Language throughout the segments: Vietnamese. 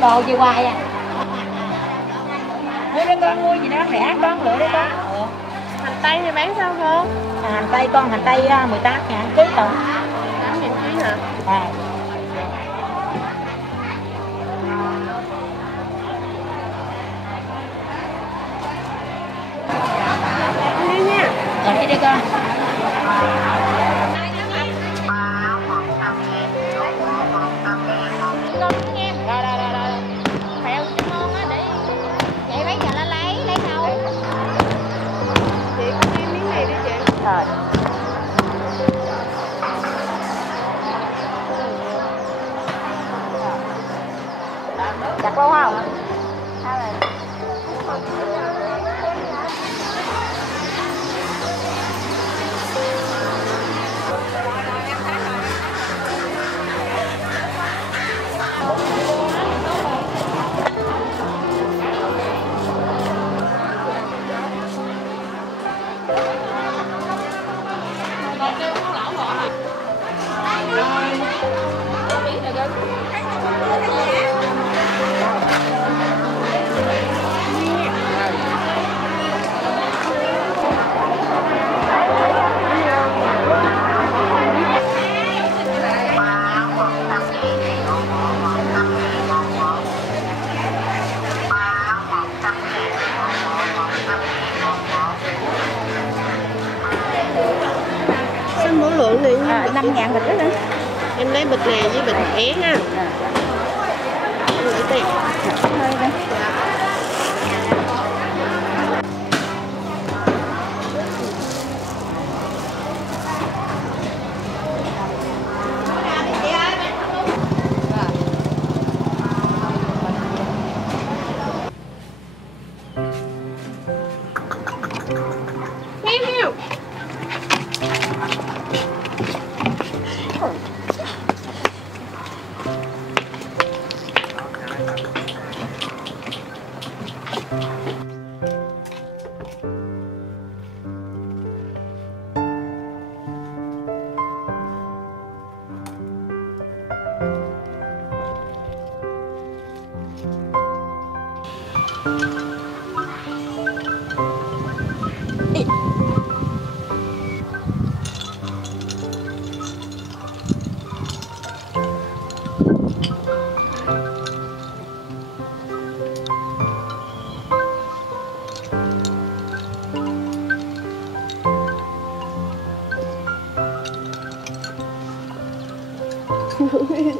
Đồ gì hoài à. Mua đó con, mua gì đó rẻ con, lựa đấy con. Hành tây thì bán sao cô? Hành tây con, hành tây 18.000 ký tận. 8.000 ký hả? À. Đi nha. Đi đi con. Rồi. Chặt lâu không? Xin mỗi lượng này 5.000 bịch đó nữa. Em lấy bịch này với bịch é ha. Em lấy tiền. Thôi đây.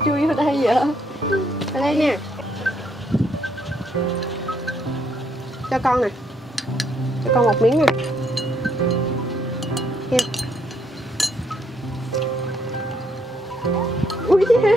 Chui vào đây vậy? Ở đây nè. Cho con nè. Cho con một miếng nè. Kêu. Ui da.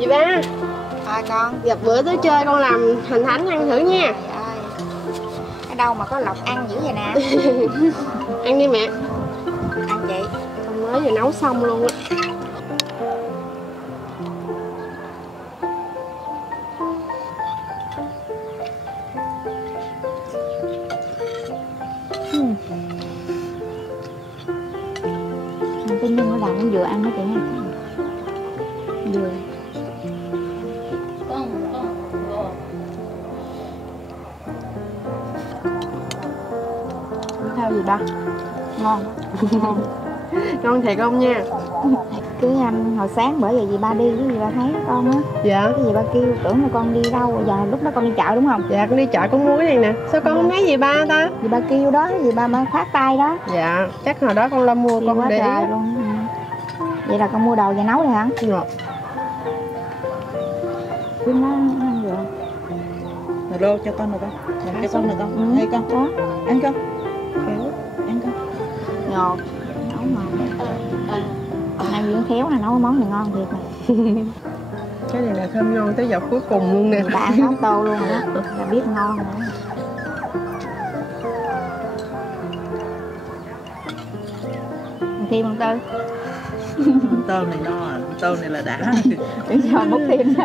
Dì ba, Con. gặp bữa tới chơi con làm hành thánh ăn thử nha. Trời ơi. Ở đâu mà có lộc ăn dữ vậy nè. Ăn đi mẹ. Ăn chị. Con mới vừa nấu xong luôn á. Cái nhân nó làm cũng vừa ăn đó chị nha. Vừa. Theo gì ba? Ngon. Ngon. Ngon thiệt không nha? Cứ hồi sáng bởi vì dì ba đi cái dì ba thấy con á, Dạ. cái dì ba kêu tưởng là con đi đâu, giờ lúc đó con đi chợ đúng không? Dạ con đi chợ con muối này nè. Sao con không thấy dì ba ta? Dì ba kêu đó, dì ba mới phát tay đó. Dạ, chắc hồi đó con lo mua Kêu con quá để ý. trời luôn. Vậy là con mua đồ về nấu rồi hả? Dạ. Cứ nó ăn rồi. Rồi đô cho con được không? Làm cho con được không? Ừ. Đây con. Đó. Ăn con. Khéo. Ăn con. Ngọt. Nấu ngon. Này dưỡng khéo nè, nấu món này ngon thiệt nè. Cái này là thơm ngon tới dọc cuối cùng luôn nè. Bà ăn hết tô luôn rồi đó, là biết ngon nữa. Thêm một tư. Tôm này no à, tôm này là đã. Để cho múc thêm đó.